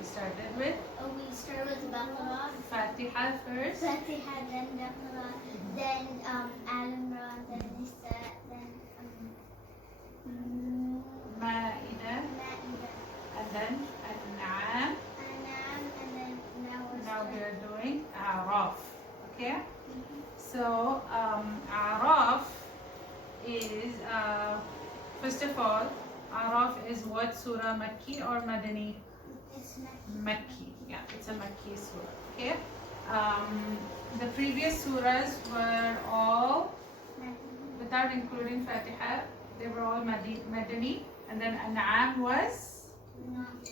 We started with We start with Baqarah. Fatiha first. Fatiha, then Baqarah, then Al Imran, then Nisa, then Ma'idah, Ma'idah, and then An'am. An'am, and then Now we are doing Araf. Okay? So, Araf is, first of all, Araf is what surah, Makki or Madani? It's Makki. Yeah, it's a Makki surah. Okay? The previous surahs were all, without including Fatiha, they were all Madani. And then An'am was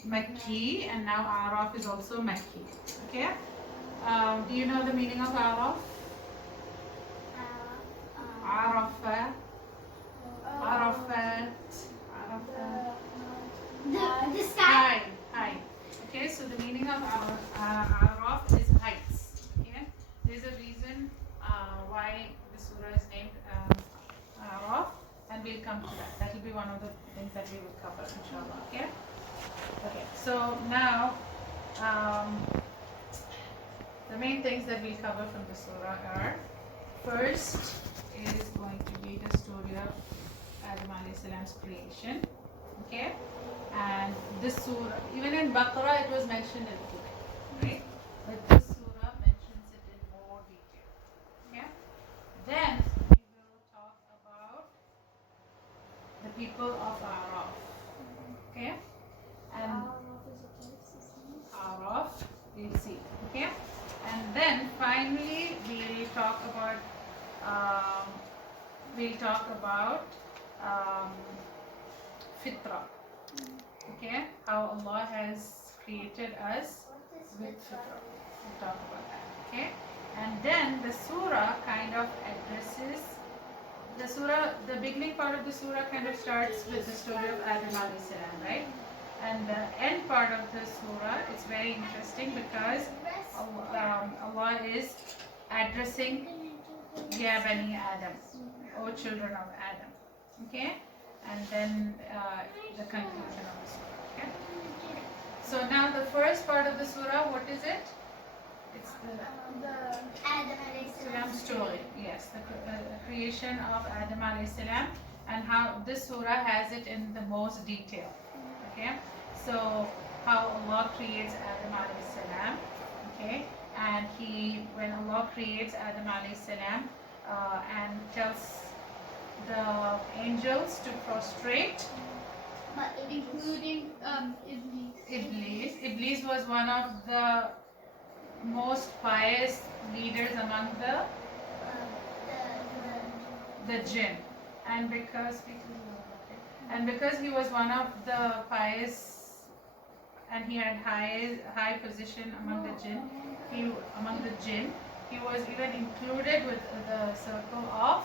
Makki, and now Araf is also Makki. Okay? Do you know the meaning of Araf? Arafat. Arafat. Arafat. The sky. High. Okay, so the meaning of Araf is heights. Okay, there's a reason why the surah is named Araf, and we'll come to that. That will be one of the things that we will cover, inshallah. Okay. Okay. So now, the main things that we'll cover from the surah are: first is going to be the story of Adam alayhi salam's creation. Okay, and this surah, even in Baqarah, it was mentioned a little bit, right? But this surah mentions it in more detail. Okay, then we will talk about the people of Araf. Okay, and Araf, we'll see. Okay, and then finally we'll talk about Fitra. Okay, how Allah has created us with Fitra. We'll talk about that. Okay, and then the surah kind of addresses the beginning part of the surah kind of starts with the story of Adam alayhi salam, right? And the end part of the surah, it's very interesting because Allah is addressing Ya Bani Adam, O children of Adam. Okay, and then the conclusion of the surah. Okay, so now the first part of the surah, what is it? It's the Adam alayhi Salam story. Yes, the creation of Adam alayhi salam, and how this surah has it in the most detail. Okay, so how Allah creates Adam alayhi salam. Okay, and when Allah creates Adam alayhi salam and tells the angels to prostrate, but including Iblis. Iblis was one of the most pious leaders among the jinn, and because he was one of the pious and he had high position among the jinn, he was even included with the circle of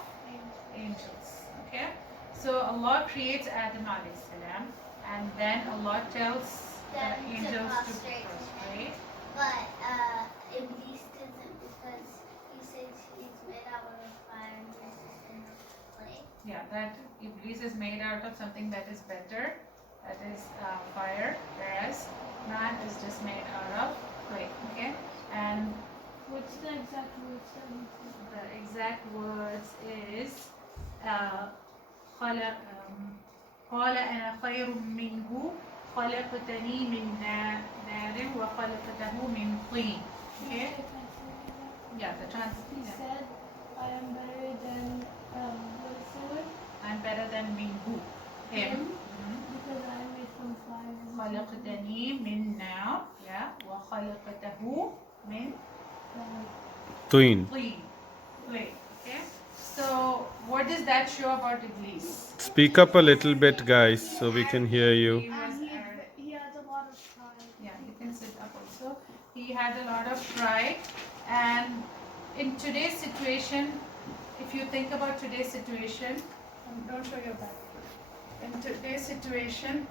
angels. Okay, so Allah creates Adam alayhi salam, and then Allah tells the angels to prostrate. But Iblis doesn't, because he says he's made out of fire and this is in the clay. Yeah, that Iblis is made out of something that is better, that is fire, whereas man is just made out of clay. Okay, and What's the exact words that we see? the exact words is قال أنا خير منه خلقتني من نار وخلقته من طين. Okay? Yeah, the translation. He said, I am better than, what is the word? I'm better than minhu. Him. Because I am made from fire. خلقتني من نار. Yeah. وخلقته من Twin. طين. Okay. So, what does that show about Iblis? Speak up a little bit, guys, so we can hear you. He has a lot of pride. Yeah, you can sit up also. He had a lot of pride, and in today's situation, if you think about today's situation, don't show your back. In today's situation,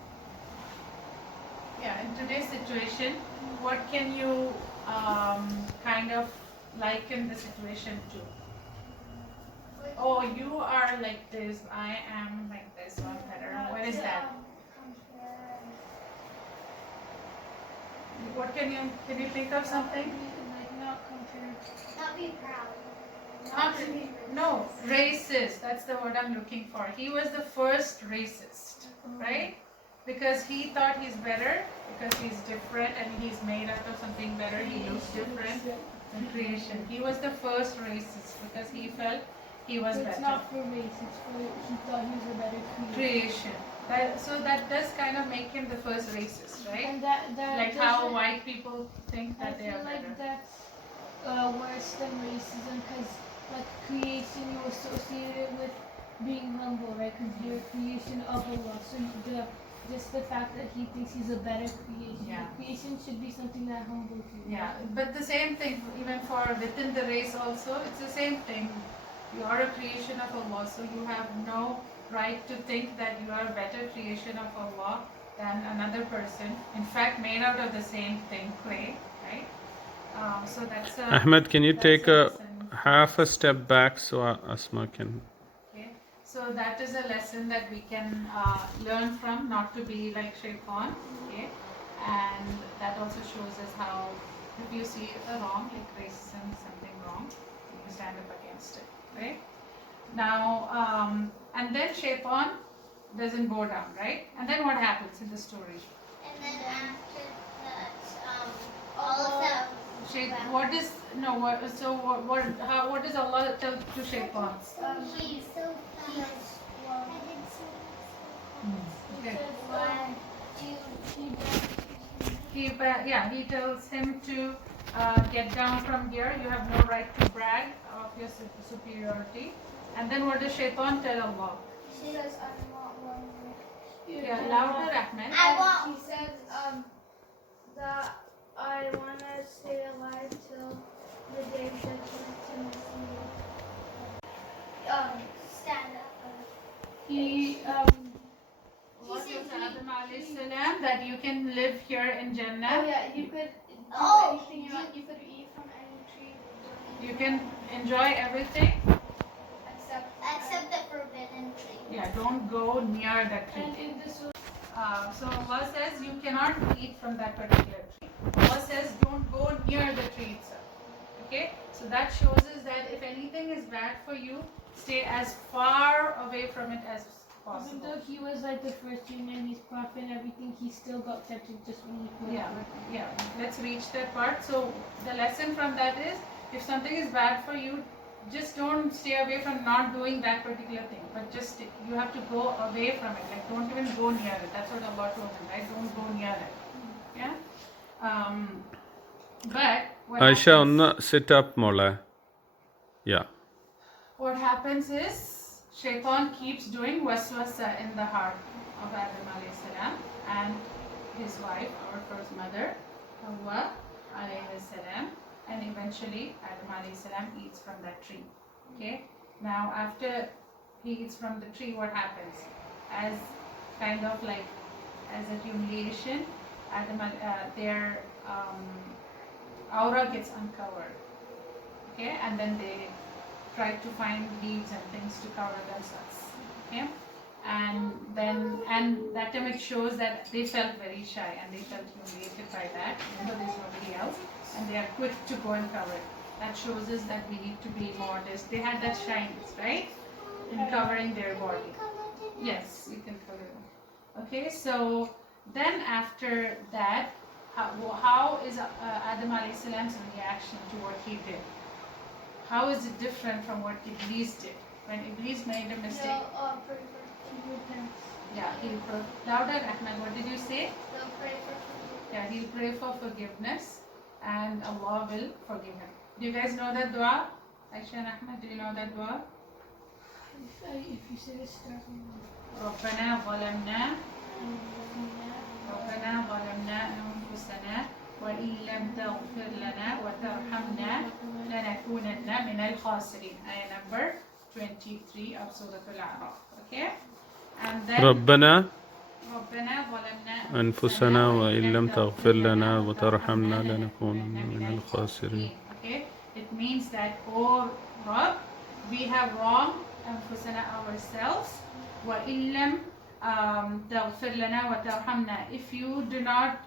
what can you kind of liken the situation to? Oh, you are like this, I am like this, one better. What is that? What can you think of something? Like not compared. Not be proud. Not no, racist. That's the word I'm looking for. He was the first racist, right? Because he thought he's better, because he's different and he's made out of something better. He looks different in creation. He was the first racist because he felt he was It's better. not for race. It's for he thought he was a better creation. So that does kind of make him the first racist, right? And that Like how doesn't- white people think I that they feel are like better. that's worse than racism because like creation you associate it with being humble, right? Because you're a creation of Allah. So just the fact that he thinks he's a better creation. Yeah. Creation should be something that humbles you. Yeah, but the same thing even for within the race also, it's the same thing. You are a creation of Allah, so you have no right to think that you are a better creation of Allah than another person. In fact, made out of the same thing, clay, right? So that's a, Ahmed, can you that's take a lesson. half a step back so Asma can? Okay, so that is a lesson that we can learn from, not to be like shaitan. Okay, and that also shows us how if you see a wrong, like racism, something wrong, you stand up against it, right? Now, and then shaitan doesn't go down, right? And then what happens in the story? And then after that, all of them. What is no? What does Allah tell to shaitan? He's so Okay. He He tells him to get down from here. You have no right to brag of your superiority. And then what does shaitan tell Allah? She says, I want one more. Yeah, louder, Ahmed. I want. He said that I want to stay alive till the day of judgment to see you. Stand up. He Allah tells Adam alayhi salam that you can live here in Jannah. Oh yeah, you could do Oh, anything you want. You could eat from any tree. You can enjoy everything. Except the forbidden tree. Yeah, don't go near that And tree. in this So Allah says you cannot eat from that particular tree. Allah says don't go near the tree itself. Okay? So that shows us that if anything is bad for you, stay as far away from it as even possible. though he was like the first human, he's prophet and everything, he still got tempted just when he put Yeah. Let's reach that part. So the lesson from that is if something is bad for you, just don't stay away from not doing that particular thing. But just you have to go away from it. Like don't even go near it. That's what Allah told him, right? Don't go near it. Yeah. But what Aisha, happens,onna sit up, Mola. Yeah. what happens is shaitan keeps doing waswasa in the heart of Adam alayhi salam and his wife, our first mother, Hawa alayhi salam, and eventually Adam alayhi salam eats from that tree. Okay. Now after he eats from the tree, what happens? As kind of like as a humiliation, their aura gets uncovered. Okay, and then they try to find leaves and things to cover themselves. Okay, and that time it shows that they felt very shy and they felt humiliated by that, even though there's nobody else, and they are quick to go and cover it. That shows us that we need to be modest. They had that shyness, right, in covering their body. Yes, you can cover them. Okay, so then after that, how is Adam alayhi salam's reaction to what he did? How is it different from what Iblis did? When Iblis made a mistake, yeah, he'll pray. Louder, Ahmed, what did you say? They'll pray for forgiveness. Yeah, he'll pray for forgiveness and Allah will forgive him. Do you guys know that dua? Aisha and Ahmed, do you know that dua? if you say this starting ربنا ظلمنا أنفسنا وإن لم تغفر لنا وترحمنا لنكونن من الخاسرين. Ayah number 23 of Surah Al-A'raf. Okay? And then ربنا ربنا ظلمنا أنفسنا وإن لم تغفر لنا وترحمنا لنكونن من الخاسرين. Okay? It means that, oh Rabb, we have wronged أنفسنا ourselves. وإن لم تغفر لنا وترحمنا. If you do not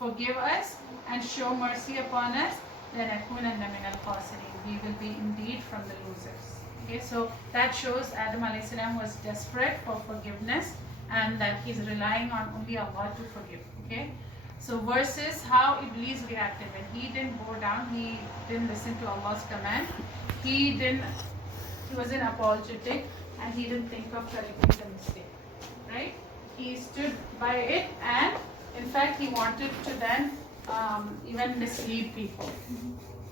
forgive us and show mercy upon us, لَنَكُونَنَّ مِنَ الْخَاسِرِينَ. We will be indeed from the losers. Okay, so that shows Adam alayhi salam was desperate for forgiveness and that he's relying on only Allah to forgive. Okay, so versus how Iblis reacted when he didn't go down, he didn't listen to Allah's command, he wasn't apologetic and he didn't think of correcting the mistake. Right? He stood by it and in fact he wanted to then even mislead people.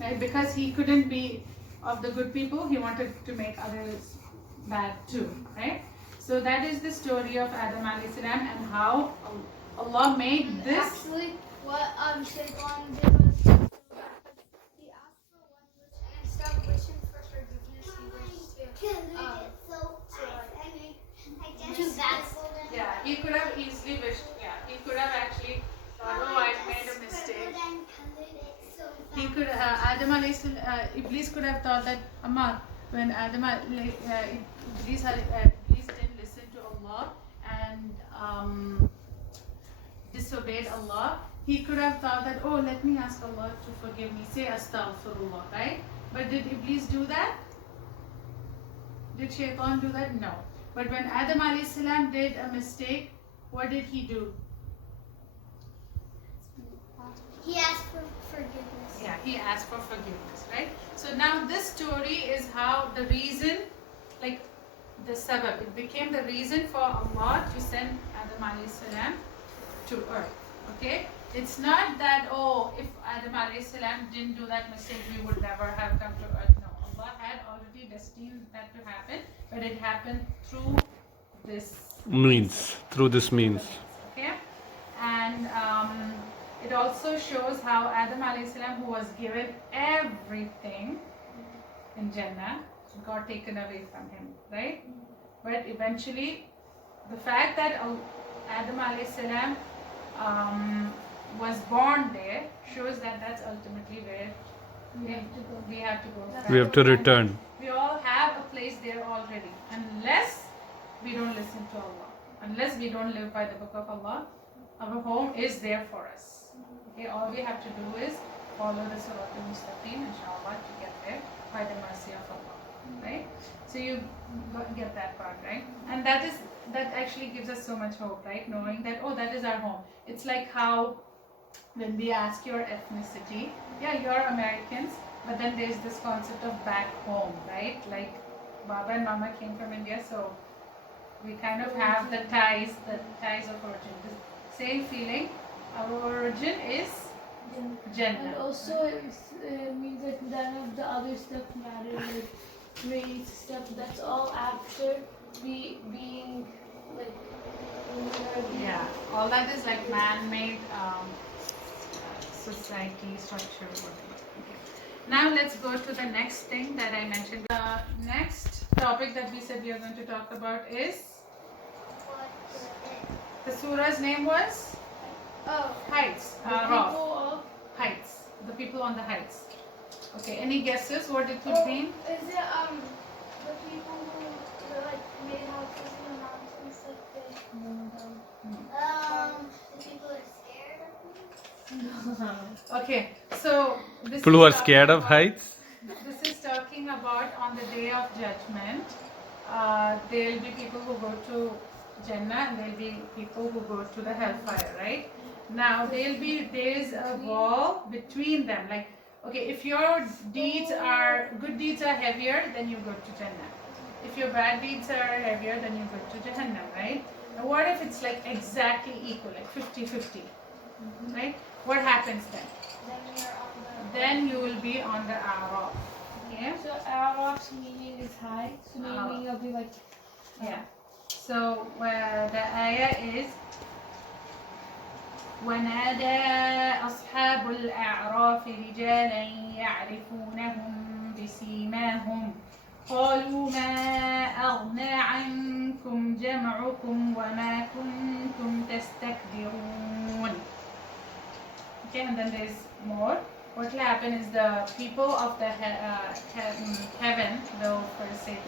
Right? Because he couldn't be of the good people, he wanted to make others bad too. Right? So that is the story of Adam alayhi salam and how Allah made this. Actually, what Shaitan did was he asked for one wish and instead of wishing for forgiveness, he wished to Yeah, he could have easily wished. Yeah, he could have actually thought, oh, I made a mistake. He could, Iblis could have thought that, Amma, when Iblis didn't listen to Allah and disobeyed Allah, he could have thought that, oh, let me ask Allah to forgive me, say astaghfirullah, right? But did Iblis do that? Did Shaitan do that? No. But when Adam alayhi salam did a mistake, what did he do? He asked for forgiveness. Yeah, he asked for forgiveness, right? So now this story is how the reason, like the sabab, it became the reason for Allah to send Adam alayhi salam to earth. Okay? It's not that, oh, if Adam alayhi salam didn't do that mistake, we would never have come to earth. No, Allah had already destined that to happen, but it happened through this means. Through this means. Okay? And it also shows how Adam alayhi salam, who was given everything in Jannah, got taken away from him, right? But eventually, the fact that Adam alayhi salam was born there shows that that's ultimately where we have to go. We have to return. We all have a place there already, unless we don't listen to Allah, unless we don't live by the book of Allah. Our home is there for us. Okay, all we have to do is follow the Surah Mustaqim, inshallah, to get there by the mercy of Allah. Right? So you get that part, right? And that actually gives us so much hope, right? Knowing that, oh, that is our home. It's like how when we ask your ethnicity, yeah, you're Americans, but then there's this concept of back home, right? Like Baba and Mama came from India, so we kind of have the ties of origin. The same feeling. Our origin is Jannah. And also it means that none of the other stuff matters, like race stuff. That's all after being like. Yeah, all that is like man-made society structure. Okay. Now let's go to the next thing that I mentioned. The next topic that we said we are going to talk about is the surah's name was Heights. Heights. The people on the heights. Okay. Any guesses what it could mean? Is it the people who like made houses in the mountains like this? The people are scared of me? Okay. So this People who are is scared of about- heights. This is talking about on the day of judgment. There will be people who go to Jannah and there will be people who go to the hellfire, right? Now there's a wall between them. Like, okay, if your good deeds are heavier, then you go to Jannah. If your bad deeds are heavier, then you go to Jahannam, right? Now what if it's like exactly equal, like 50-50, right? What happens then? Then you will be on the A'raf. Okay? So Araf's meaning is high. So meaning it'll be like. Yeah. So the ayah is ونادى أصحاب الأعراف رجالا يعرفونهم بسيماهم قالوا ما أغنى عنكم جمعكم وما كنتم تستكبرون. Okay, and then there's more. What will happen is the people of the heaven will first say to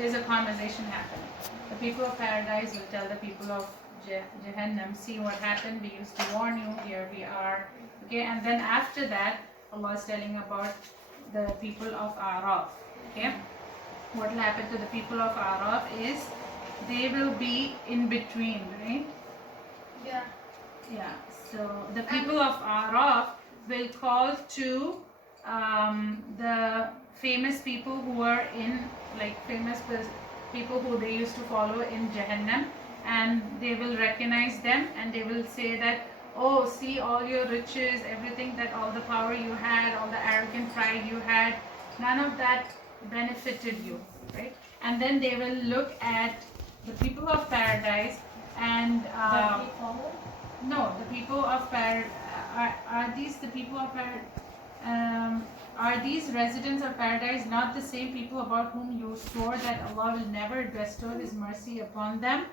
there's a conversation happening. The people of paradise will tell the people of Jahannam, see what happened, we used to warn you, here we are. Okay, and then after that, Allah is telling about the people of Araf. Okay, what will happen to the people of Araf is they will be in between, right? Yeah. Yeah, so the people of Araf will call to the famous people who are in, like people who they used to follow in Jahannam, and they will recognize them and they will say that, oh, see all your riches, everything, that all the power you had, all the arrogant pride you had, none of that benefited you, right? And then they will look at the people of paradise and That they follow? no, the people of paradise are these the people of paradise? Are these residents of paradise not the same people about whom you swore that Allah will never bestow His mercy upon them?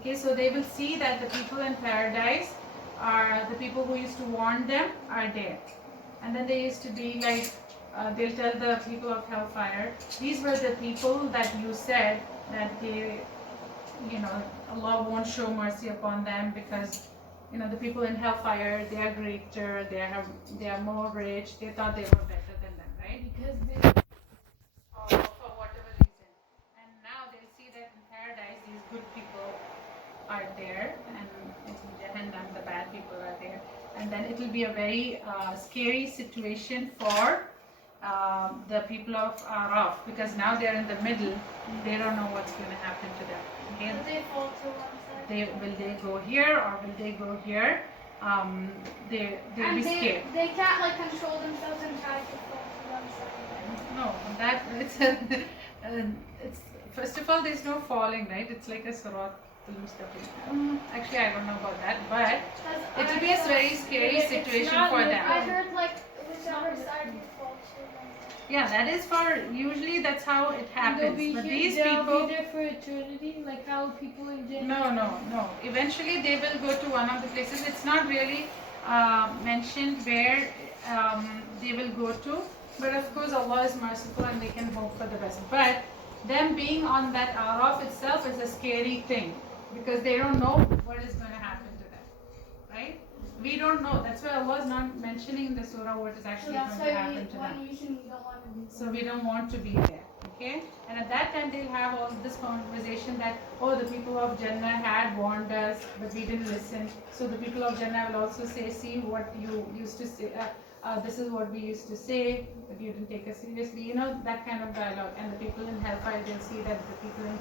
Okay, so they will see that the people in paradise are the people who used to warn them are there, and then they used to be like they'll tell the people of hellfire, these were the people that you said that they, Allah won't show mercy upon them because the people in hellfire, they are greater, they are more rich, they thought they were better than them, right? Because they Or for whatever reason. And now they'll see that in paradise these good people are there, and in Jahannam the bad people are there. And then it will be a very scary situation for the people of Araf, because now they're in the middle, they don't know what's going to happen to them. Okay? Will they fall to one side? Will they go here or will they go here? They'll be scared. They can't like control themselves and try to fall to one side. No, that it's first of all there's no falling, right? It's like a Surat al-Mustaqim. Actually, I don't know about that, but it will be a very scary situation for I them. heard like whichever side you fall to. Yeah, that is for usually that's how it happens. But these they'll people. be there for eternity, like how people in No, no, no. Eventually they will go to one of the places. It's not really mentioned where they will go to. But of course Allah is merciful and they can hope for the best. But them being on that Araf itself is a scary thing, because they don't know what is going to happen to them. Right? We don't know. That's why Allah is not mentioning in the surah what is actually going to happen to them. One reason we don't want to be. So we don't want to be there. Okay? And at that time they'll have all this conversation that, oh, the people of Jannah had warned us, but we didn't listen. So the people of Jannah will also say, see what you used to say, this is what we used to say, but you didn't take us seriously. That kind of dialogue. And the people in hellfire, they'll see that the people in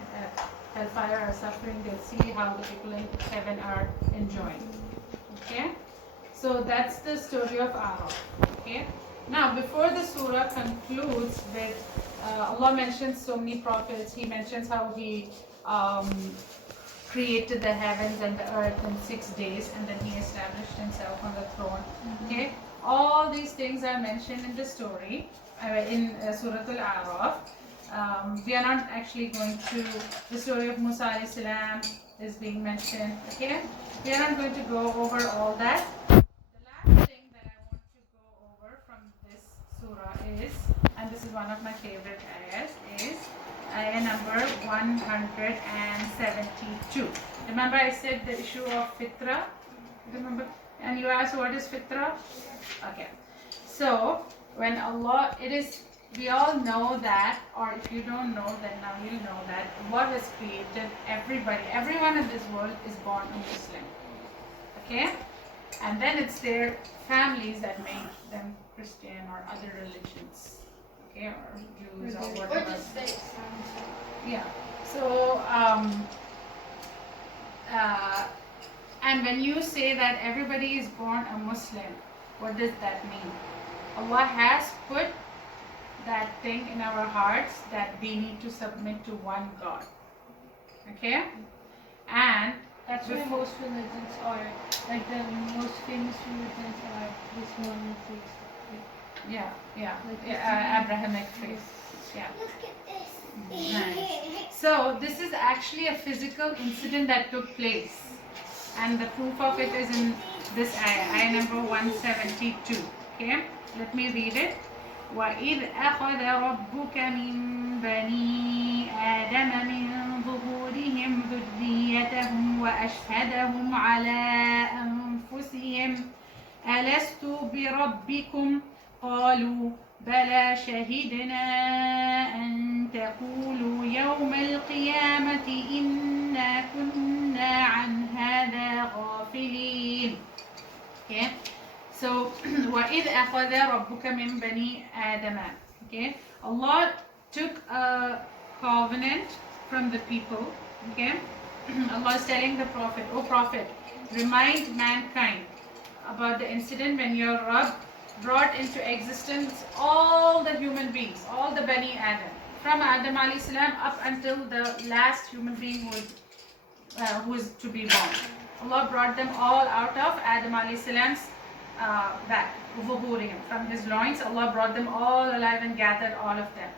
hellfire are suffering. They'll see how the people in heaven are enjoying. Okay? So that's the story of Araf. Okay? Now, before the surah concludes with, Allah mentions so many prophets. He mentions how He created the heavens and the earth in 6 days, and then He established Himself on the throne. Okay? All these things are mentioned in the story, in Surah Al-Araf. We are not actually going to, the story of Musa alayhi salam is being mentioned. Okay? We are not going to go over all that. The last thing that I want to go over from this surah is, and this is one of my favorite ayahs, is ayah number 172. Remember I said the issue of fitra? Remember? And you asked what is fitra? Okay. So, when Allah, we all know that, or if you don't know, then now you'll know that Allah has created everybody. Everyone in this world is born a Muslim. Okay? And then it's their families that make them Christian or other religions. Okay? Or Jews or whatever. Or just say Yeah. So, and when you say that everybody is born a Muslim, what does that mean? Allah has put that thing in our hearts that we need to submit to one God. Okay? And That's why most religions are, like the most famous religions are this monotheistic. yeah, Like Abrahamic faith. Yeah. Look at this. Nice. So this is actually a physical incident that took place, and the proof of it is in this ayah number 172. Okay, let me read it. وإذ أخذ ربك من بني آدم من ظهورهم ذريتهم وأشهدهم على أنفسهم ألست بربكم قالوا بلى شهدنا أن تقولوا يوم القيامة إنا كنا عن هذا غافلين. Okay, so وَإِذْ أَخَذَ رَبُّكَ مِنْ بَنِي آدَمَ. Okay, Allah took a covenant from the people. Okay, Allah is telling the Prophet, O Prophet, remind mankind about the incident when your Rabb brought into existence all the human beings, all the Bani Adam, from Adam alayhi salam up until the last human being who is to be born. Allah brought them all out of Adam alayhi salam's back, from his loins. Allah brought them all alive and gathered all of them.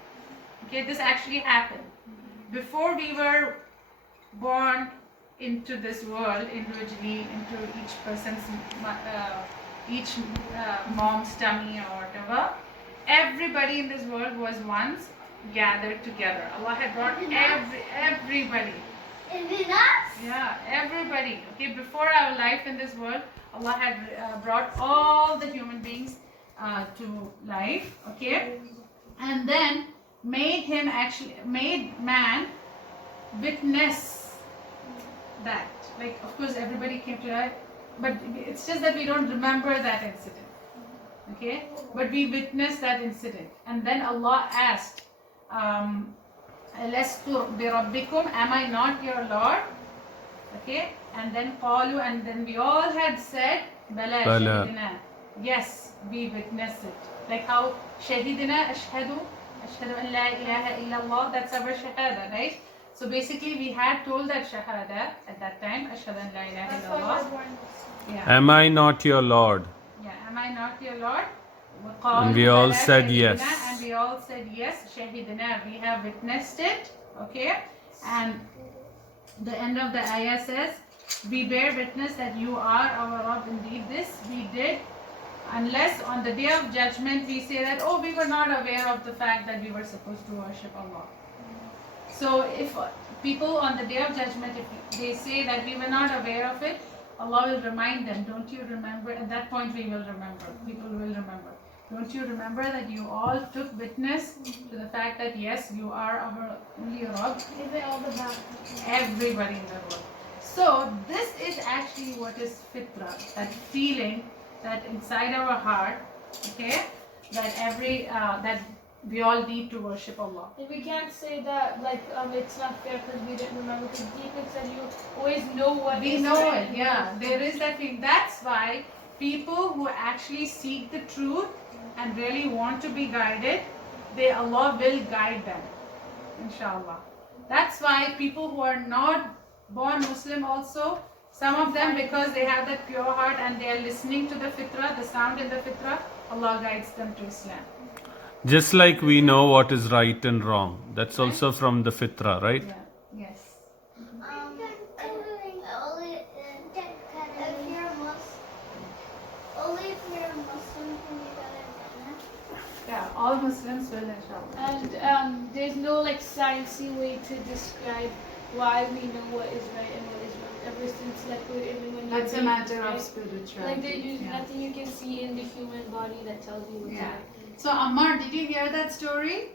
Okay, this actually happened. Before we were born into this world, individually, into each person's, mom's tummy or whatever, everybody in this world was once gathered together. Allah had brought everybody. Even us? Yeah, everybody. Okay, before our life in this world, Allah had brought all the human beings to life. Okay, and then made man witness that. Like, of course, everybody came to life, but it's just that we don't remember that incident. Okay, but we witnessed that incident, and then Allah asked, Alastu bi rabbikum, am I not your Lord? Okay, and then qalu, and then we all had said, Bala shahidina. Yes, we witnessed it. Like how shahidina, ashhadu an la ilaha illallah, that's our shahada, right? So basically we had told that shahada at that time, ashhadu an la ilaha illallah. Yeah. Am I not your Lord? Yeah, am I not your Lord? And we all said yes. And we all said yes, shahidina, we have witnessed it. Okay, and the end of the ayah says, we bear witness that you are our Rabb, indeed this we did, unless on the day of judgment we say that, oh, we were not aware of the fact that we were supposed to worship Allah. So if people on the day of judgment, if they say that we were not aware of it, Allah will remind them, don't you remember? At that point we will remember, people will remember. Don't you remember that you all took witness to the fact that yes, you are our only Rabb? Everybody in the world. So this is actually what is fitra, that feeling that inside our heart, okay, that that we all need to worship Allah. And we can't say that like it's not fair because we didn't remember, because deep inside you always know what we know it. Yeah, there is that feeling. That's why people who actually seek the truth and really want to be guided, Allah will guide them, inshallah. That's why people who are not born Muslim also, some of them, because they have that pure heart and they are listening to the fitrah, the sound in the fitrah, Allah guides them to Islam. Just like we know what is right and wrong. That's also from the fitrah, right? Yeah. Yes. Only if you're a Muslim can you go to Jannah? Yeah, all Muslims will, inshallah. And there's no like sciencey way to describe why we know what is right and what is wrong. Ever since like when That's a matter of spirituality. Like there's nothing you can see in the human body that tells you what's right. So Ammar, did you hear that story?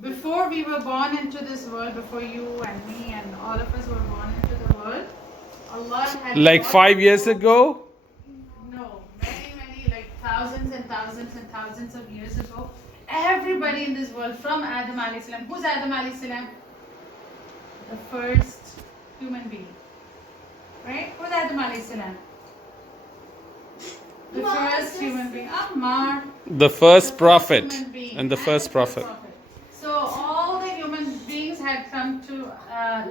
Before we were born into this world, before you and me and all of us were born into the world, Allah had Like 5 years ago? No, many, like thousands and thousands and thousands of years ago, everybody in this world from Adam alayhi salam. Who's Adam alayhi salam? The first human being. Right? Who's Adam alayhi salam? The first human being. Ammar. The first prophet Human being and the first prophet. So all the human beings had come to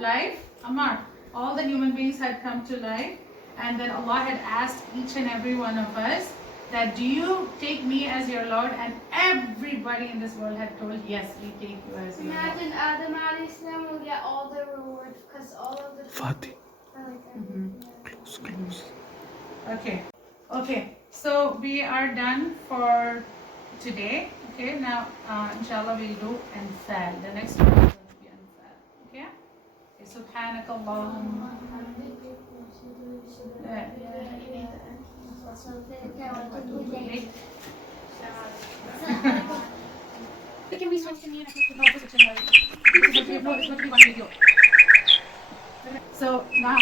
life. Ammar. All the human beings had come to life. And then Allah had asked each and every one of us that, do you take me as your Lord? And everybody in this world had told, yes, we take you as your Lord. Imagine Adam alayhi salam will get all the reward because all of the Fatih. Okay. So we are done for today. Okay, now inshallah we'll do Anfal. The next one is going to be Anfal. Okay? Subhanak Allahumma. Can we switch to me? No, it's going to be one video. So now